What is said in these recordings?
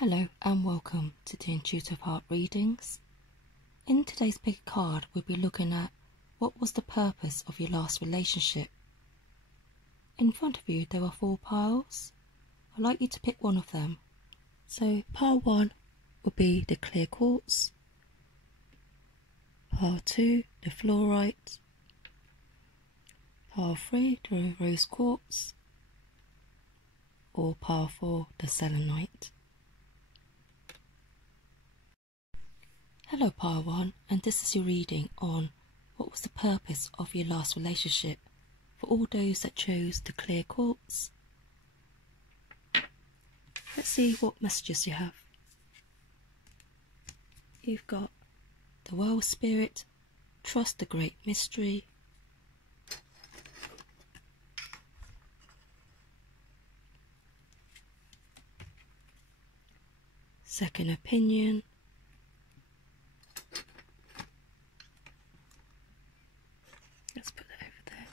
Hello and welcome to the Intuitive Heart Readings. In today's pick card, we'll be looking at what was the purpose of your last relationship. In front of you there are 4 piles. I'd like you to pick one of them. So pile 1 will be the clear quartz, pile 2 the fluorite, pile 3 the rose quartz, or pile 4 the selenite. Hello pile 1, and this is your reading on what was the purpose of your last relationship for all those that chose the clear quartz. Let's see what messages you have. You've got the World Spirit, Trust the Great Mystery, Second Opinion, let's put that over there,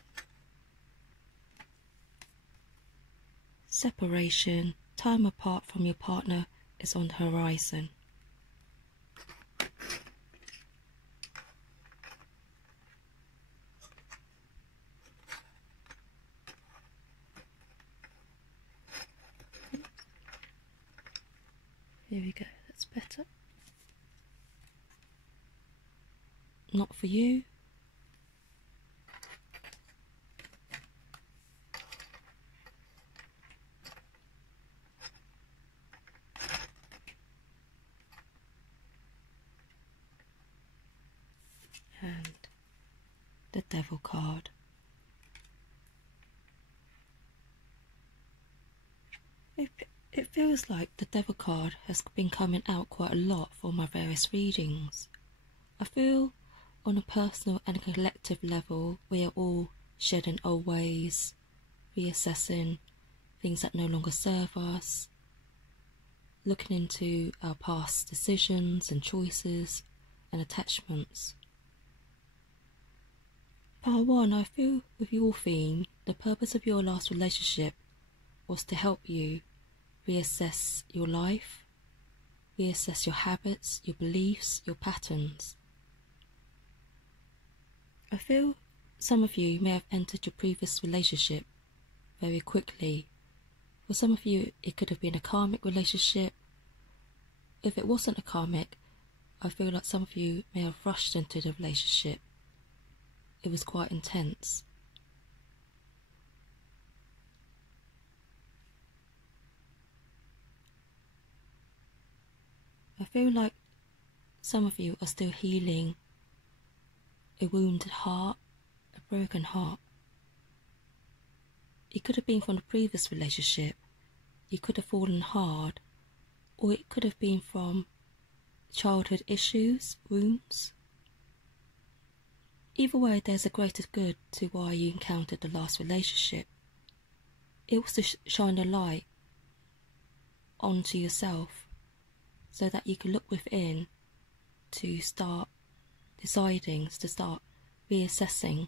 Separation, time apart from your partner is on the horizon. Here we go, that's better. Not for you. And the Devil card. It feels like the Devil card has been coming out quite a lot for my various readings. I feel on a personal and a collective level we are all shedding old ways, reassessing things that no longer serve us, looking into our past decisions and choices and attachments. Part 1, I feel with your theme, the purpose of your last relationship was to help you reassess your life, reassess your habits, your beliefs, your patterns. I feel some of you may have entered your previous relationship very quickly. For some of you, it could have been a karmic relationship. If it wasn't a karmic, I feel like some of you may have rushed into the relationship. It was quite intense. I feel like some of you are still healing a wounded heart, a broken heart. It could have been from the previous relationship, you could have fallen hard, or it could have been from childhood issues, wounds. Either way, there's a greater good to why you encountered the last relationship. It was to shine a light onto yourself so that you can look within to start deciding, to start reassessing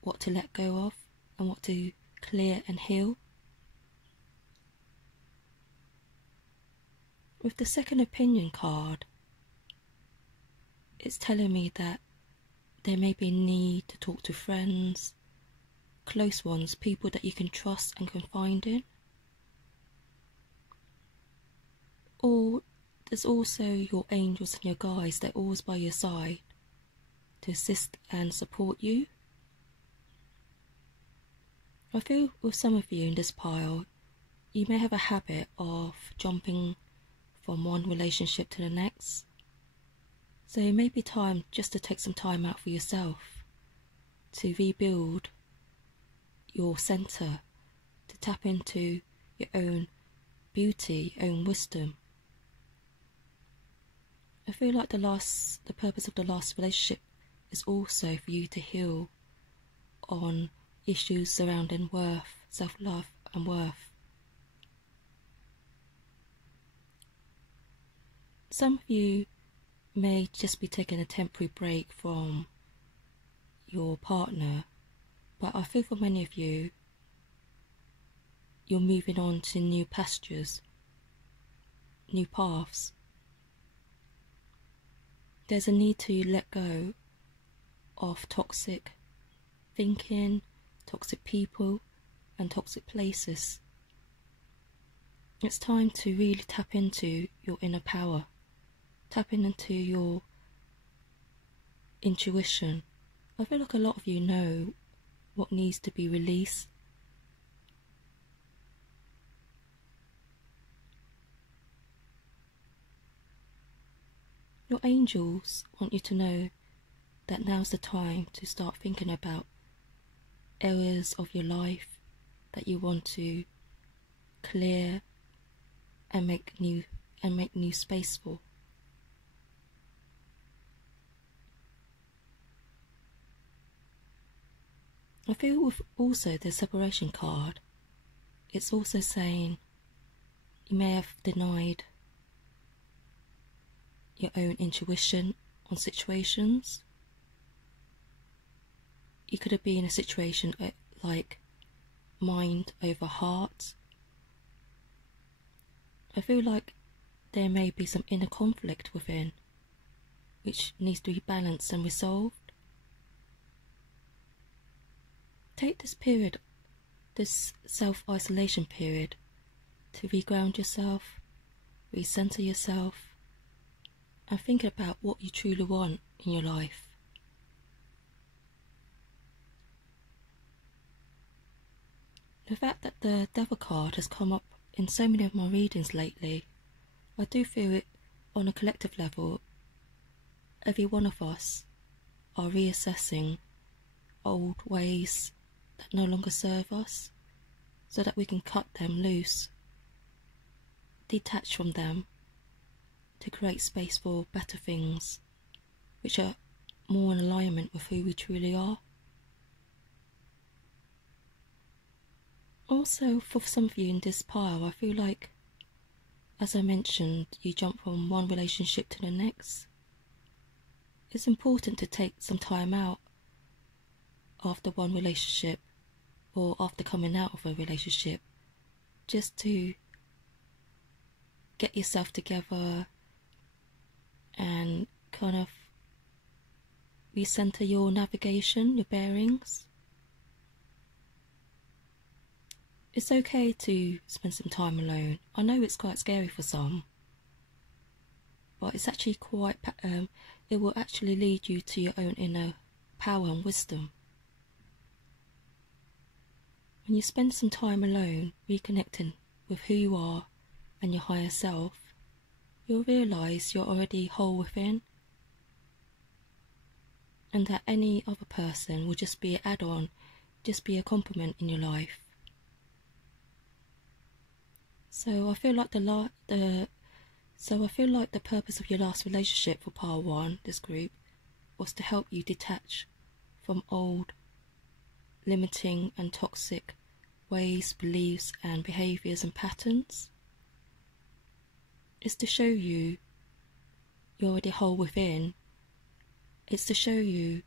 what to let go of and what to clear and heal. With the Second Opinion card, it's telling me that there may be a need to talk to friends, close ones, people that you can trust and confide in. Or there's also your angels and your guides, they're always by your side to assist and support you. I feel with some of you in this pile, you may have a habit of jumping from one relationship to the next. So it may be time just to take some time out for yourself, to rebuild your centre, to tap into your own beauty, your own wisdom. I feel like the purpose of the last relationship is also for you to heal on issues surrounding worth, self-love and worth. Some of you may just be taking a temporary break from your partner, but I feel for many of you, you're moving on to new pastures. new paths. There's a need to let go of toxic thinking, toxic people, and toxic places. It's time to really tap into your inner power, tapping into your intuition. I feel like a lot of you know what needs to be released. Your angels want you to know that now's the time to start thinking about areas of your life that you want to clear and make new space for. I feel with also the separation card, it's also saying you may have denied your own intuition on situations. You could have been in a situation like mind over heart. I feel like there may be some inner conflict within, which needs to be balanced and resolved. Take this period, this self-isolation period, to reground yourself, recenter yourself, and think about what you truly want in your life. The fact that the Devil card has come up in so many of my readings lately, I do feel it on a collective level. Every one of us are reassessing old ways that no longer serve us, so that we can cut them loose, detach from them, to create space for better things, which are more in alignment with who we truly are. Also, for some of you in this pile, I feel like, as I mentioned, you jump from one relationship to the next. It's important to take some time out after one relationship or after coming out of a relationship, just to get yourself together and kind of recenter your navigation, your bearings. It's okay to spend some time alone. I know it's quite scary for some, but it's actually quite, it will actually lead you to your own inner power and wisdom. When you spend some time alone, reconnecting with who you are and your higher self, you'll realise you're already whole within, and that any other person will just be an add-on, just be a complement in your life. So I feel like the purpose of your last relationship for part 1, this group, was to help you detach from old, limiting and toxic ways, beliefs and behaviours and patterns. It's to show you you're already whole within. It's to show you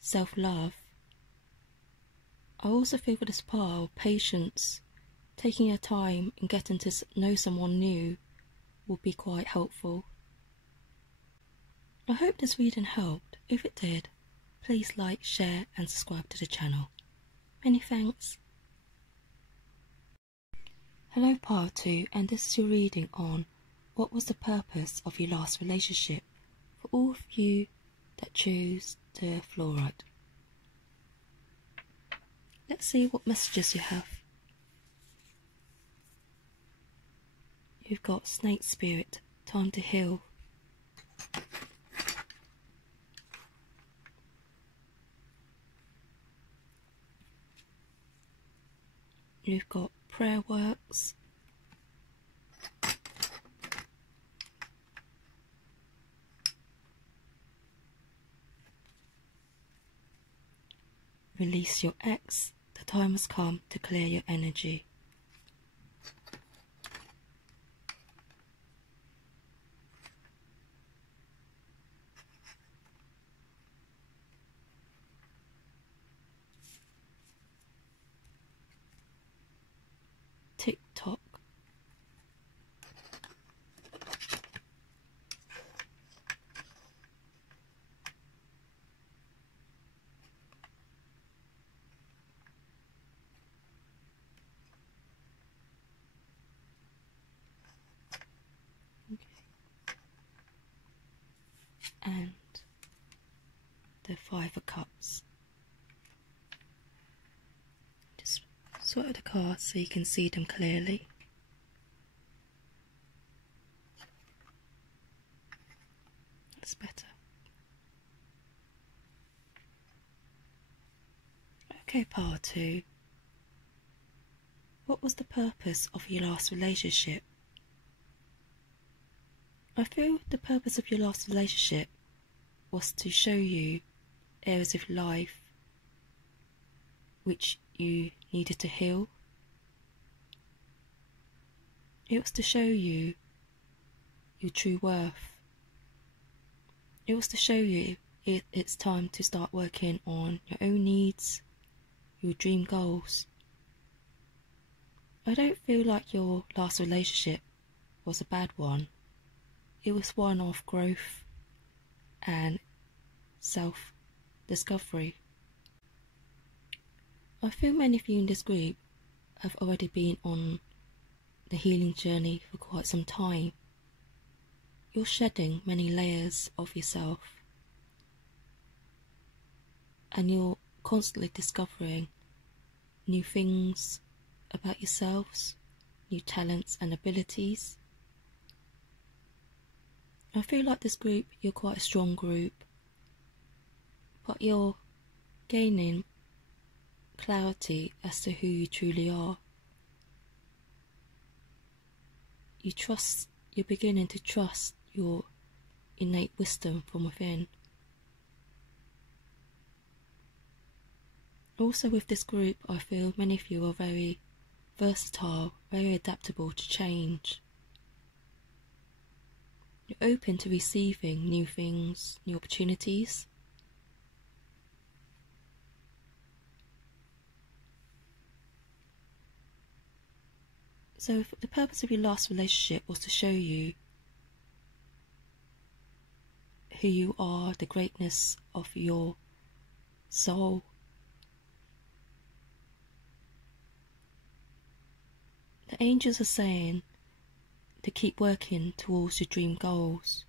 self-love. I also feel for this pile, patience, taking your time and getting to know someone new will be quite helpful. I hope this reading helped. If it did, please like, share and subscribe to the channel. Many thanks. Hello Pile 2, and this is your reading on what was the purpose of your last relationship for all of you that choose the Fluorite. Let's see what messages you have. You've got Snake Spirit, time to heal. You've got Prayer Works. Release your ex. The time has come to clear your energy. TikTok. Five of Cups. Just sort out the cards so you can see them clearly. That's better. Okay, part 2. What was the purpose of your last relationship? I feel the purpose of your last relationship was to show you areas of life which you needed to heal. It was to show you your true worth. It was to show you it's time to start working on your own needs, your dream goals. I don't feel like your last relationship was a bad one. It was one of growth and self-discovery. I feel many of you in this group have already been on the healing journey for quite some time. You're shedding many layers of yourself, and you're constantly discovering new things about yourselves, new talents and abilities. I feel like this group, you're quite a strong group, but you're gaining clarity as to who you truly are. You're beginning to trust your innate wisdom from within. Also with this group, I feel many of you are very versatile, very adaptable to change. You're open to receiving new things, new opportunities. So the purpose of your last relationship was to show you who you are, the greatness of your soul. The angels are saying to keep working towards your dream goals.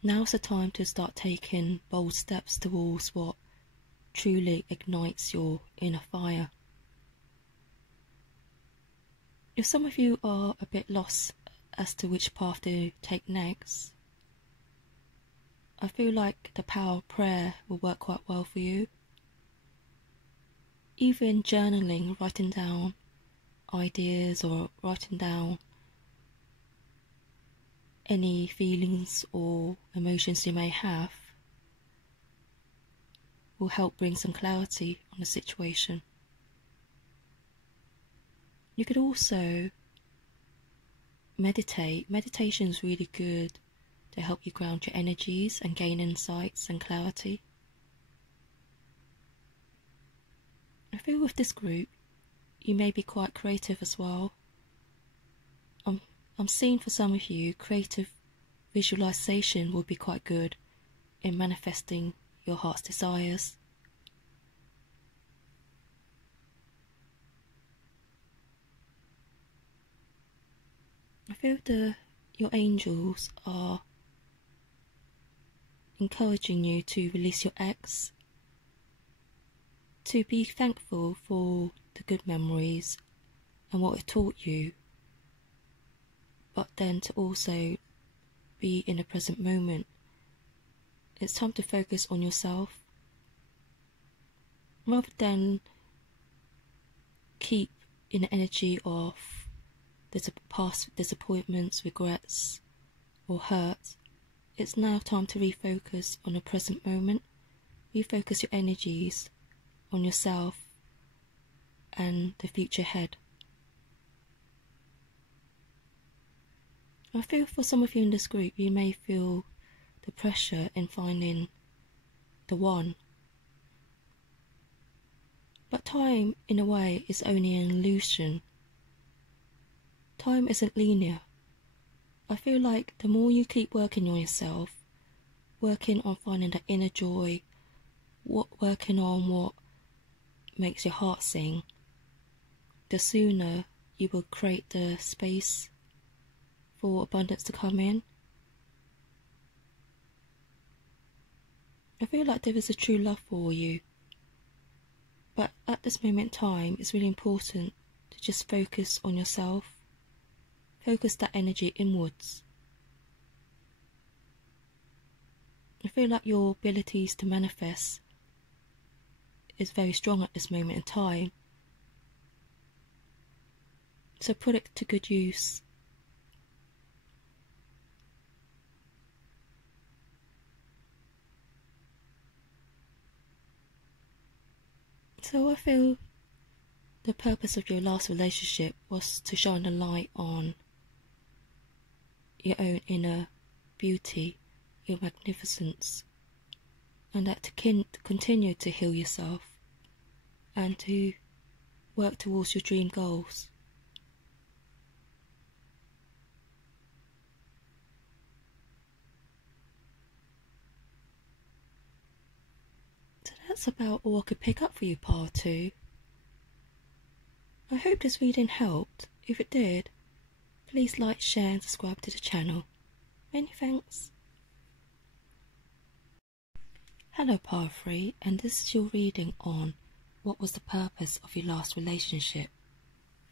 Now's the time to start taking bold steps towards what truly ignites your inner fire. If some of you are a bit lost as to which path to take next, I feel like the power of prayer will work quite well for you. Even journaling, writing down ideas or writing down any feelings or emotions you may have will help bring some clarity on the situation. You could also meditate. Meditation is really good to help you ground your energies and gain insights and clarity. I feel with this group, you may be quite creative as well. I'm seeing for some of you, creative visualization will be quite good in manifesting your heart's desires. I feel your angels are encouraging you to release your ex, to be thankful for the good memories and what it taught you, but then to also be in the present moment. It's time to focus on yourself rather than keep in the energy of past disappointments, regrets or hurt. It's now time to refocus on the present moment. Refocus your energies on yourself and the future ahead. I feel for some of you in this group, you may feel the pressure in finding the one. But time, in a way, is only an illusion. Time isn't linear. I feel like the more you keep working on yourself, working on finding that inner joy, working on what makes your heart sing, the sooner you will create the space for abundance to come in. I feel like there is a true love for you, but at this moment in time, it's really important to just focus on yourself. Focus that energy inwards. I feel like your abilities to manifest is very strong at this moment in time. So put it to good use. So I feel the purpose of your last relationship was to shine a light on your own inner beauty, your magnificence, and that to continue to heal yourself and to work towards your dream goals. So that's about all I could pick up for you, part 2. I hope this reading helped. If it did, please like, share and subscribe to the channel. Many thanks. Hello, part 3, and this is your reading on what was the purpose of your last relationship.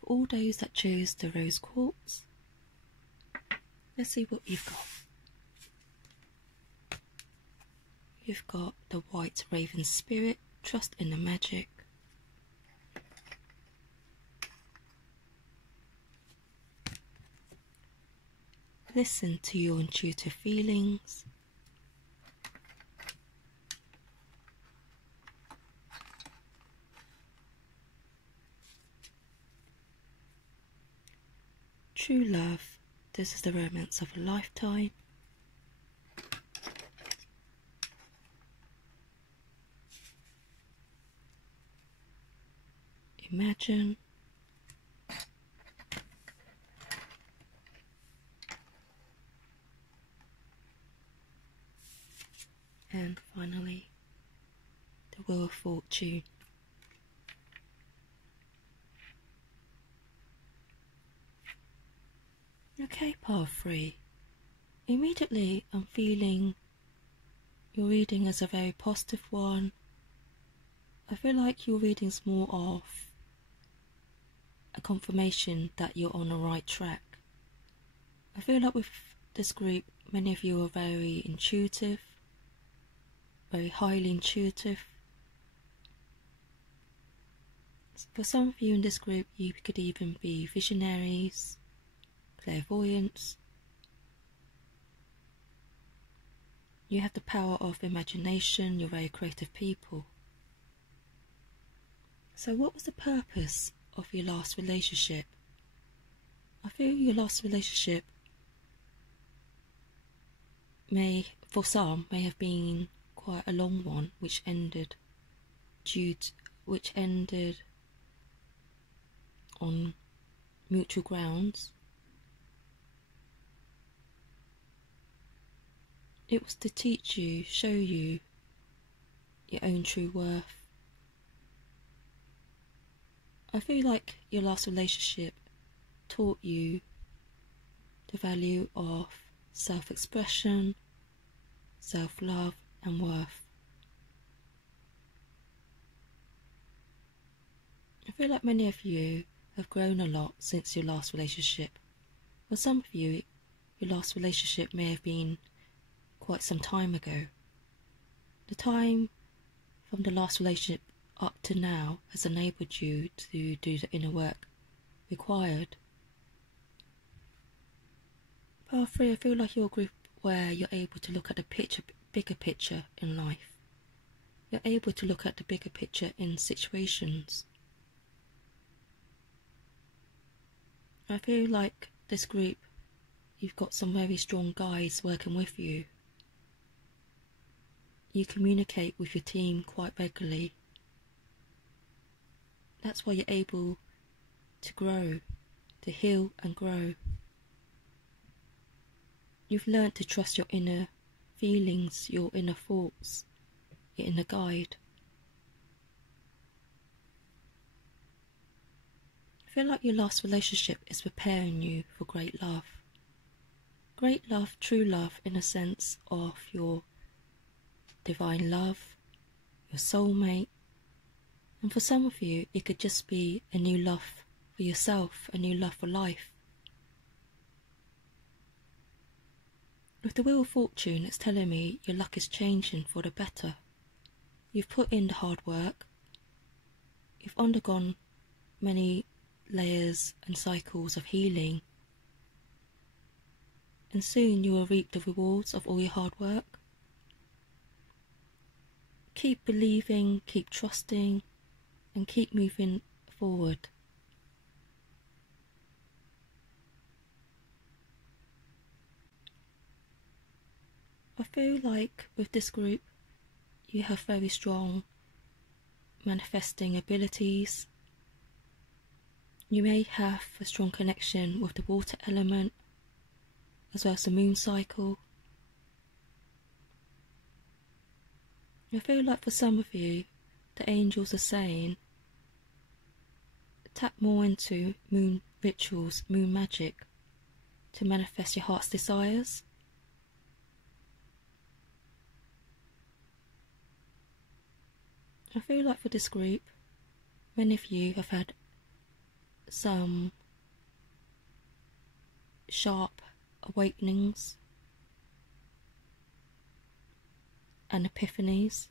For all those that chose the rose quartz, let's see what you've got. You've got the white raven spirit, trust in the magic. Listen to your intuitive feelings. True love, this is the romance of a lifetime. Imagine. And finally, the Wheel of Fortune. Okay, part 3. Immediately I'm feeling your reading as a very positive one. I feel like your reading's more of a confirmation that you're on the right track. I feel like with this group, many of you are very intuitive, very highly intuitive. For some of you in this group, you could even be visionaries, clairvoyants. You have the power of imagination, you're very creative people. So what was the purpose of your last relationship? I feel your last relationship for some, may have been quite a long one, which ended on mutual grounds. It was to teach you, show you your own true worth. I feel like your last relationship taught you the value of self-expression, self-love and worth. I feel like many of you have grown a lot since your last relationship. For some of you, your last relationship may have been quite some time ago. The time from the last relationship up to now has enabled you to do the inner work required. Part 3, I feel like you're a group where you're able to look at the bigger picture in life. You're able to look at the bigger picture in situations. I feel like this group, you've got some very strong guides working with you. You communicate with your team quite regularly. That's why you're able to grow, to heal and grow. You've learned to trust your inner feelings, your inner thoughts, your inner guide. I feel like your last relationship is preparing you for great love. Great love, true love, in a sense of your divine love, your soulmate, and for some of you it could just be a new love for yourself, a new love for life. With the Wheel of Fortune, it's telling me your luck is changing for the better. You've put in the hard work, you've undergone many layers and cycles of healing, and soon you will reap the rewards of all your hard work. Keep believing, keep trusting, and keep moving forward. I feel like with this group you have very strong manifesting abilities. You may have a strong connection with the water element as well as the moon cycle. I feel like for some of you the angels are saying tap more into moon rituals, moon magic to manifest your heart's desires. I feel like for this group, many of you have had some sharp awakenings and epiphanies.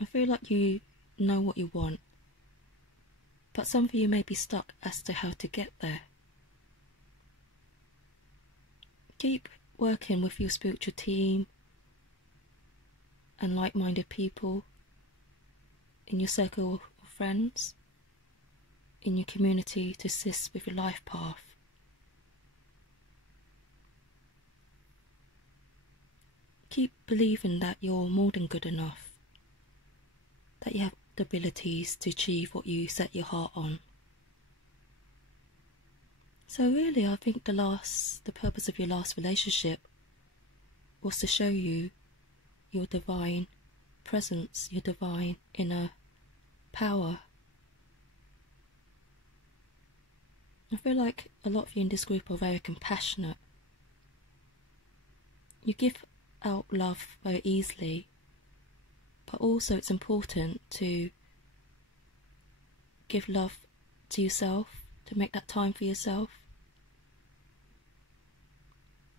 I feel like you know what you want, but some of you may be stuck as to how to get there. Keep working with your spiritual team and like-minded people in your circle of friends, in your community to assist with your life path. Keep believing that you're more than good enough, that you have the abilities to achieve what you set your heart on. So really, I think the purpose of your last relationship was to show you your divine presence, your divine inner power. I feel like a lot of you in this group are very compassionate. You give out love very easily, but also it's important to give love to yourself, to make that time for yourself.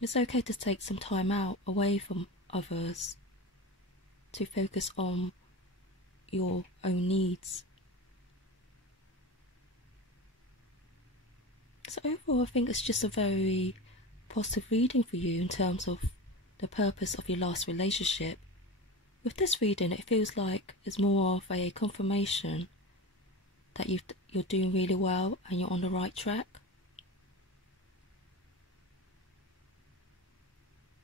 It's okay to take some time out away from others to focus on your own needs. So overall, I think it's just a very positive reading for you in terms of the purpose of your last relationship. With this reading, it feels like it's more of a confirmation that you're doing really well and you're on the right track.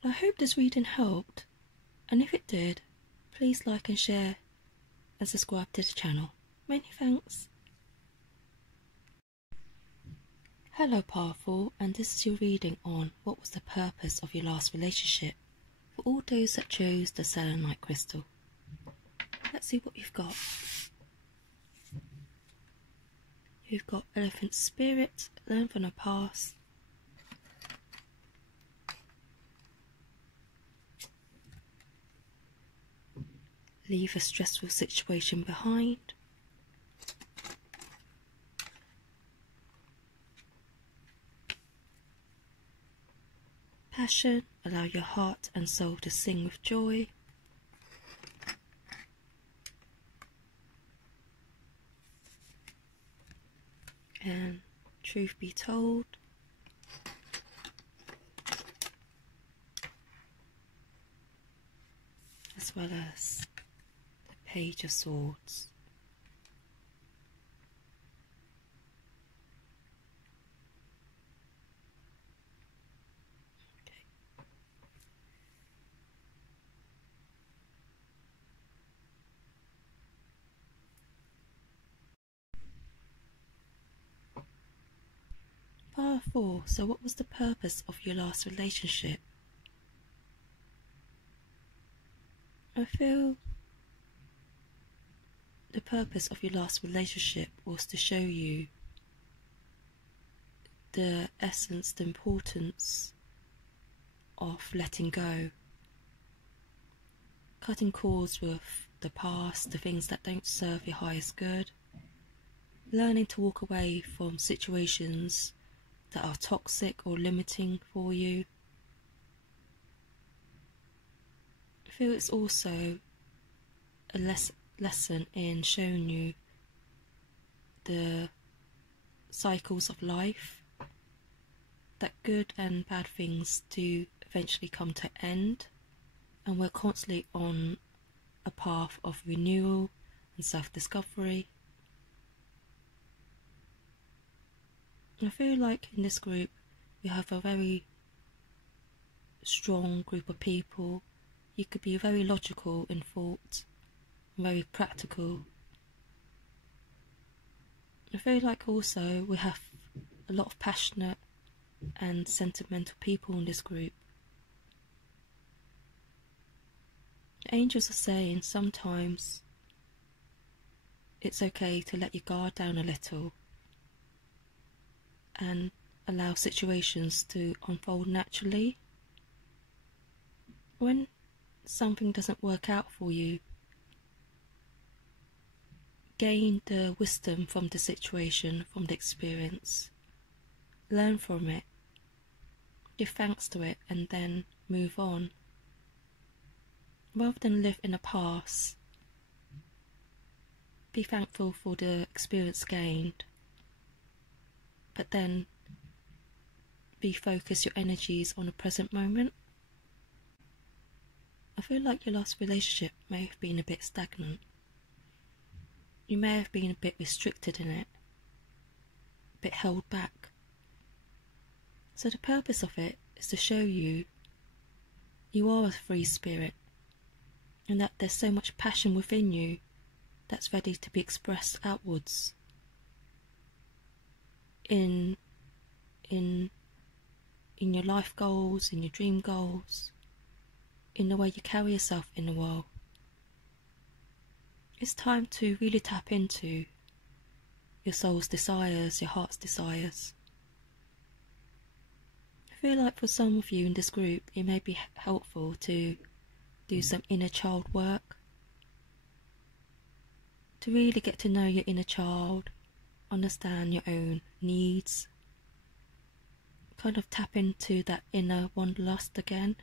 I hope this reading helped, and if it did, please like and share and subscribe to the channel. Many thanks. Hello Powerful, and this is your reading on what was the purpose of your last relationship for all those that chose the Selenite crystal. Let's see what you've got. You've got Elephant Spirit, Learn from the Past, Leave a stressful situation behind, Passion, allow your heart and soul to sing with joy, and Truth be told, as well as the Page of Swords. Part 4. So what was the purpose of your last relationship? I feel the purpose of your last relationship was to show you the essence, the importance of letting go cutting cords with the past, the things that don't serve your highest good, learning to walk away from situations that are toxic or limiting for you. I feel it's also a lesson in showing you the cycles of life, that good and bad things do eventually come to end, and we're constantly on a path of renewal and self-discovery. I feel like in this group we have a very strong group of people. You could be very logical in thought, very practical. I feel like also we have a lot of passionate and sentimental people in this group. The angels are saying sometimes it's okay to let your guard down a little and allow situations to unfold naturally. When something doesn't work out for you, gain the wisdom from the situation, from the experience, learn from it, give thanks to it, and then move on. Rather than live in the past, be thankful for the experience gained, but then focus your energies on the present moment. I feel like your last relationship may have been a bit stagnant. You may have been a bit restricted in it, a bit held back. So the purpose of it is to show you are a free spirit, and that there's so much passion within you that's ready to be expressed outwards in your life goals, in your dream goals, in the way you carry yourself in the world. It's time to really tap into your soul's desires, your heart's desires. I feel like for some of you in this group, it may be helpful to do some inner child work, to really get to know your inner child, understand your own needs, kind of tap into that inner wanderlust again.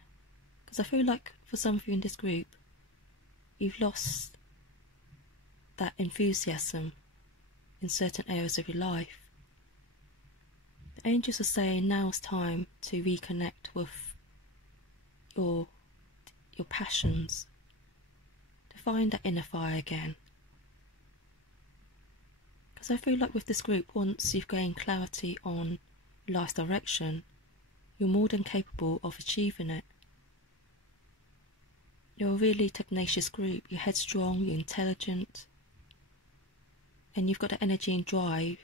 Because I feel like for some of you in this group, you've lost that enthusiasm in certain areas of your life. The angels are saying now is time to reconnect with your passions, to find that inner fire again. Because I feel like with this group, once you've gained clarity on life's direction, you're more than capable of achieving it. You're a really tenacious group. You're headstrong, you're intelligent, and you've got the energy and drive,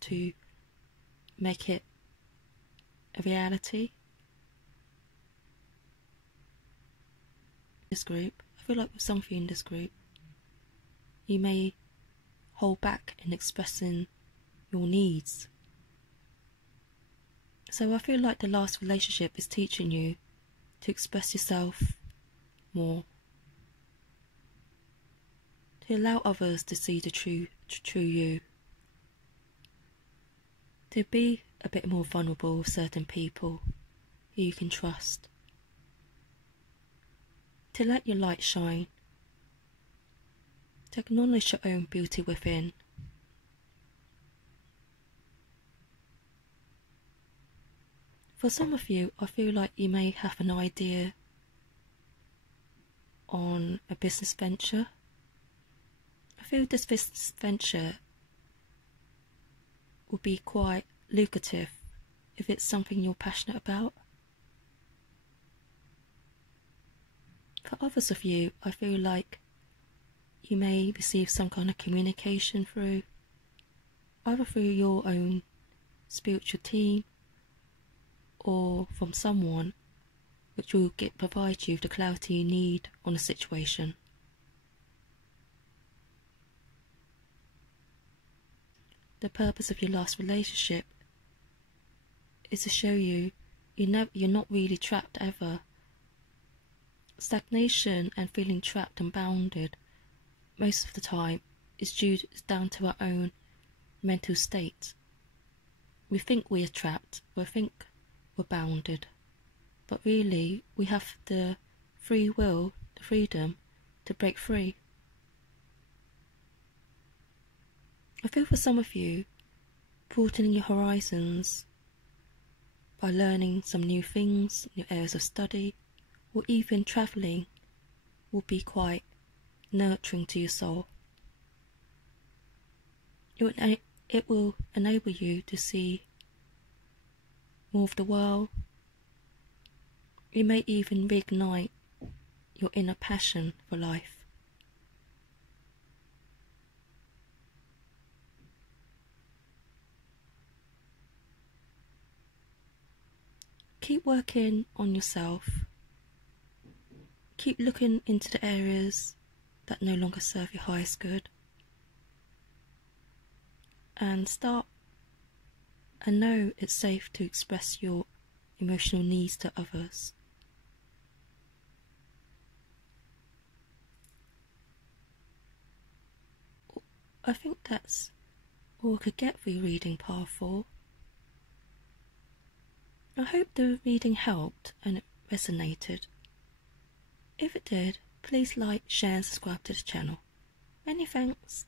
to make it a reality. This group, I feel like with some of you in this group, you may hold back in expressing your needs. So I feel like the last relationship is teaching you to express yourself more, to allow others to see the true you, to be a bit more vulnerable with certain people who you can trust, to let your light shine, to acknowledge your own beauty within. For some of you, I feel like you may have an idea on a business venture. I feel this business venture will be quite lucrative if it's something you're passionate about. For others of you, I feel like you may receive some kind of communication through, either through your own spiritual team or from someone, which will provide you the clarity you need on a situation. The purpose of your last relationship is to show you you're not really trapped ever Stagnation and feeling trapped and bounded most of the time is down to our own mental state. We think we are trapped, we think we're bounded, but really we have the free will, the freedom to break free. I feel for some of you, broadening your horizons by learning some new things, new areas of study, or even travelling will be quite nurturing to your soul. It will enable you to see more of the world. It may even reignite your inner passion for life. Keep working on yourself. Keep looking into the areas that no longer serve your highest good. And know it's safe to express your emotional needs to others. I think that's all I could get for your reading part 4. I hope the reading helped and it resonated. If it did, please like, share and subscribe to the channel. Many thanks.